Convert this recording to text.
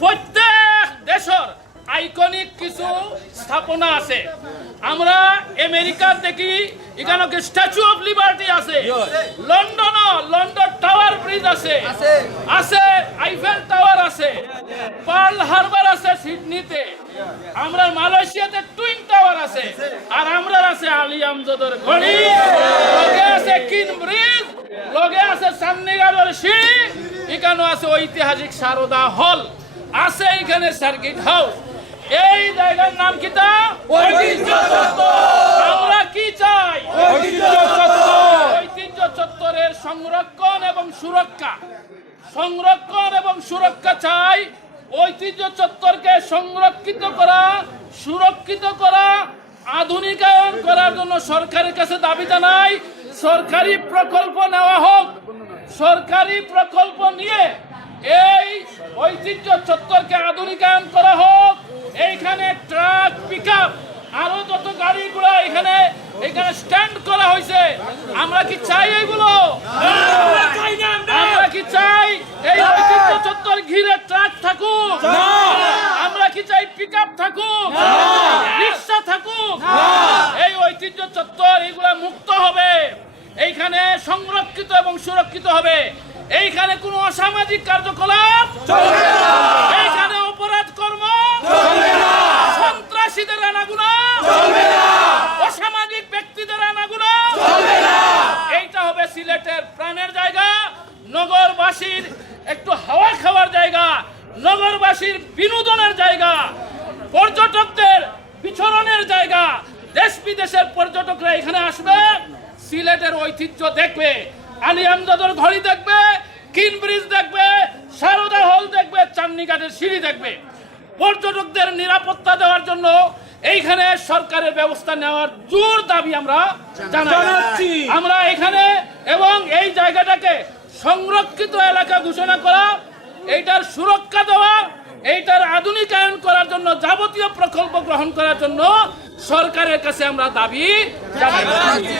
প্রত্যেক দেশের আইকনিক কিছু স্থাপনা আছে। আমরা আমেরিকার দেখি এখানে স্ট্যাচু অফ লিবার্টি আছে, লন্ডন টাওয়ার ব্রিজ আছে, আইফেল টাওয়ার আছে, পার্ল হারবার আছে সিডনিতে, আমরা মালয়েশিয়াতে টুইন টাওয়ার আছে, আর আমরা আছে আলী আমজদের ঘড়ি, লগে আছে কিন ব্রিজ, লগে আছে চণ্ডীগড়ের সিঁড়ি, এখানে আছে ঐতিহাসিক সারদা হল, আছে এখানে সার্কিট হাউস। এই জায়গার নাম কি? তা ঐতিহ্য চত্বর। আমরা কি চাই? ঐতিহ্য চত্বরের সংরক্ষণ এবং সুরক্ষা চাই। ঐতিহ্য চত্বরকে সংরক্ষিত করা, সুরক্ষিত করা, আধুনিকায়ন করার জন্য সরকারের কাছে দাবি জানাই। সরকারি প্রকল্প নেওয়া হোক, সরকারি প্রকল্প নিয়ে এই ঐতিহ্য চত্বরকে আধুনিকায়ন করা হোক। এইখানে ট্রাক, পিকআপ, আরো যত গাড়িগুলো এখানে স্ট্যান্ড করা হয়েছে, আমরা কি চাই এগুলো? আমরা কি চাই এই ঐতিহ্য চত্বর ঘিরে ট্রাক থাকুক? আমরা কি চাই পিকআপ থাকুক, রিক্সা থাকুক? এই ঐতিহ্য চত্বর এগুলা মুক্ত হবে, এইখানে সংরক্ষিত এবং সুরক্ষিত হবে। এইখানে কোনো অসামাজিক কার্যকলাপ চলবে না, এইখানে অপরাধ কর্ম চলবে না, সন্ত্রাসীদের আনাগোনা চলবে না, অসামাজিক ব্যক্তিদের আনাগোনা চলবে না। এইটা হবে সিলেটের প্রাণের জায়গা, নগরবাসীর একটু হাওয়া খাওয়ার জায়গা, নগরবাসীর বিনোদনের জায়গা, পর্যটকদের বিচরণের জায়গা। দেশ বিদেশের পর্যটকরা এখানে আসবে, সিলেটের ঐতিহ্য দেখবে, আলী আমজাদের ঘড়ি দেখবে, কিন ব্রিজ দেখবে, সারদা হল দেখবে, চান্নিঘাটের সিঁড়ি দেখবে। পর্যটকদের নিরাপত্তা দেওয়ার জন্য এইখানে সরকারের ব্যবস্থা নেওয়ার জোর দাবি আমরা জানাচ্ছি। আমরা এখানে এবং এই জায়গাটাকে সংরক্ষিত এলাকা ঘোষণা করা, এইটার সুরক্ষা দেওয়া, এইটার আধুনিকায়ন করার জন্য যাবতীয় প্রকল্প গ্রহণ করার জন্য সরকারের কাছে আমরা দাবি জানাচ্ছি।